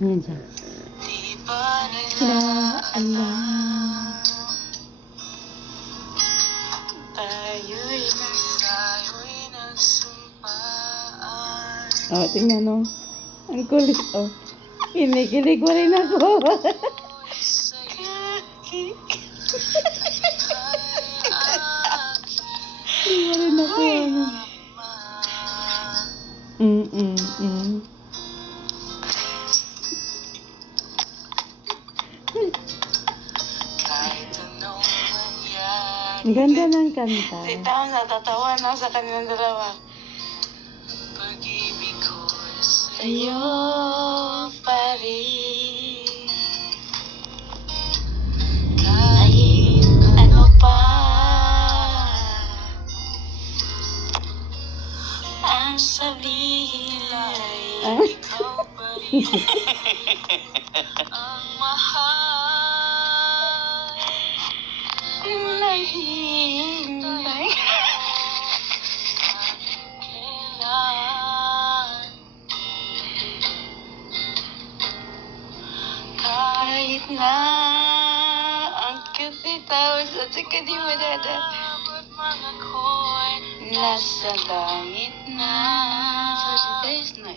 Yan siya. Inaalam. Tayo'y nagsumpaan. Oh, tingnan no. Ang kulit, oh. Kinikilig mo rin ako. Kilig mo rin ako. Mm. Ang ganda ng kanta. Si Tam natatawa na sa kanilang dalawa. Pag-ibig ko Sa'yo pa rin. Kahit ano pa ang sabihin ay ikaw pa rin ang mahal. Hinay. Kailan Kahit na ang cute ni tawag sa tsaka di mo dada abot mga ko'y nasa langit na. So, there's no